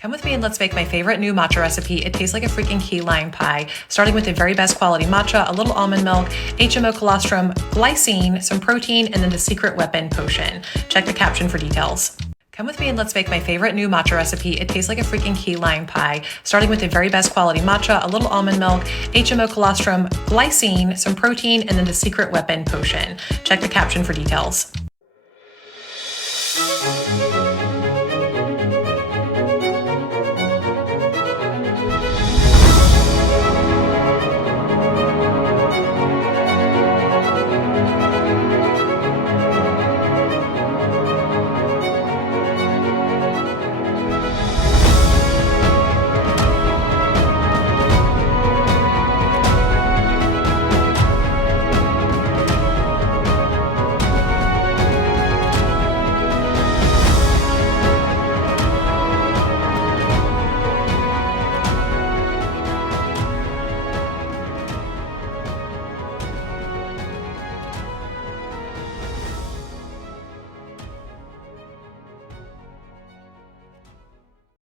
Come with me and let's make my favorite new matcha recipe. It tastes like a freaking key lime pie, starting with the very best quality matcha, a little almond milk, HMO Colostrum, glycine, some protein, and then the secret weapon potion. Check the caption for details. Come with me and let's make my favorite new matcha recipe. It tastes like a freaking key lime pie, starting with the very best quality matcha, a little almond milk, HMO Colostrum, glycine, some protein, and then the secret weapon potion. Check the caption for details.